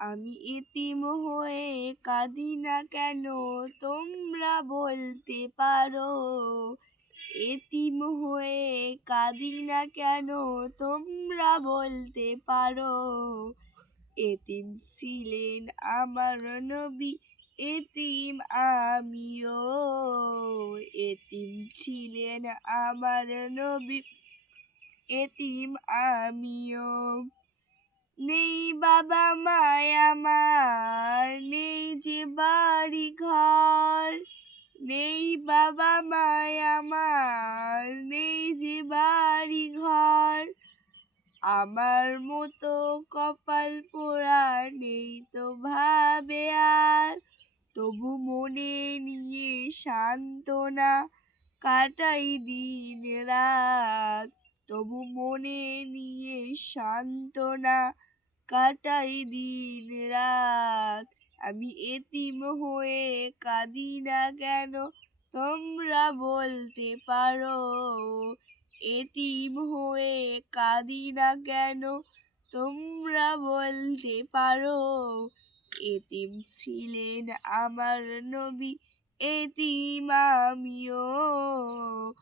আমি এতিম হয়ে কাঁদি না কেন তোমরা বলতে পারো। এতিম হয়ে কাঁদি না কেন তোমরা বলতে পারো। এতিম ছিলেন আমার নবী, এতিম আমিও। এতিম ছিলেন আমার নবী, এতিম আমিও। নেই বাবা মায় আমার, নেই যে বাড়ি ঘর। নেই বাবা মায় আমার, নেই যে বাড়ি ঘর। আমার মতো কপাল পোড়া নেই তো ভাবে আর। তবু মনে নিয়ে সান্ত্বনা কাটাই দিন রাত। তবু মনে নিয়ে সান্ত্বনা কাটাই দিন রাত। আমি এতিম হয়ে কাঁদি না কেন তোমরা বলতে পারো। এতিম হয়ে কাঁদি না কেন তোমরা বলতে পারো। এতিম ছিলেন আমার নবী, এতিম আমিও।